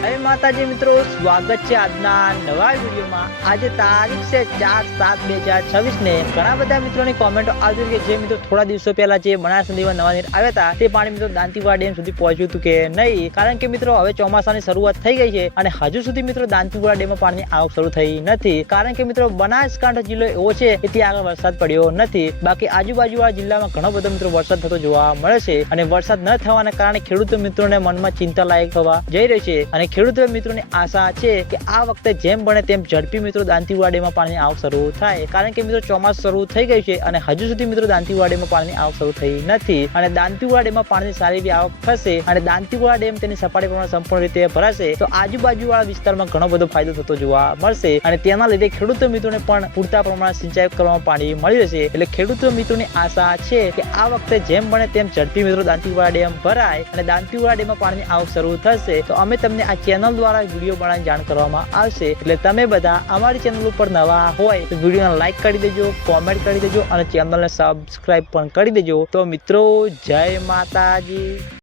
જય માતાજી મિત્રો, સ્વાગત છે આજના નવા વિડીયોમાં। આજે તારીખ છે 4/7/2026 ને ઘણા બધા મિત્રોની કોમેન્ટો આવી કે જે મિત્રો થોડા દિવસો પહેલા જે બનાસ નદીમાં નવા નીર આવ્યા હતા તે પાણી મિત્રો દાંતીવાડા ડેમ સુધી પહોંચ્યું હતું કે નહીં, કારણ કે મિત્રો હવે ચોમાસાની શરૂઆત થઈ ગઈ છે અને હજુ સુધી મિત્રો દાંતીવાડા ડેમમાં પાણીની આવક શરૂ થઈ નથી, કારણ કે મિત્રો બનાસકાંઠા જિલ્લો એવો છે કે ત્યાં આગળ વરસાદ પડ્યો નથી। બાકી આજુબાજુવાળા જિલ્લામાં ઘણો બધો મિત્રો વરસાદ થતો જોવા મળે છે અને વરસાદ ન થવાના કારણે ખેડૂતો મિત્રોને મનમાં ચિંતા લાયક થવા જઈ રહી છે અને ખેડૂતો મિત્રોની આશા છે કે આ વખતે જેમ બને તેમ ઝડપી મિત્રો દાંતીવાડા ડેમમાં પાણીની આવક શરૂ થાય, કારણ કે મિત્રો ચોમાસું શરૂ થઈ ગયું છે અને હજુ સુધી મિત્રો દાંતીવાડા ડેમમાં પાણીની આવક શરૂ થઈ નથી અને દાંતીવાડા ડેમમાં પાણીની સારી એવી આવક થશે અને દાંતીવાડા ડેમ તેની સપાટી પ્રમાણે સંપૂર્ણ રીતે ભરાશે તો આજુબાજુવાળા વિસ્તારમાં ઘણો બધો ફાયદો થતો જોવા મળશે અને તેના લીધે ખેડૂતો મિત્રોને પણ પૂરતા પ્રમાણમાં સિંચાઈ કરવામાં પાણી મળી રહેશે। એટલે ખેડૂતો મિત્રોની આશા છે કે આ વખતે જેમ બને તેમ ઝડપી મિત્રો દાંતીવાડા ડેમ ભરાય અને દાંતીવાડા ડેમમાં પાણીની આવક શરૂ થશે તો અમે તમને આ ચેનલ દ્વારા વિડીયો બનાવીને જાણ કરવામાં આવશે। એટલે તમે બધા અમારી ચેનલ ઉપર નવા હોય તો વિડીયોને લાઈક કરી દેજો, કોમેન્ટ કરી દેજો અને ચેનલને સબસ્ક્રાઇબ પણ કરી દેજો। તો મિત્રો જય માતાજી।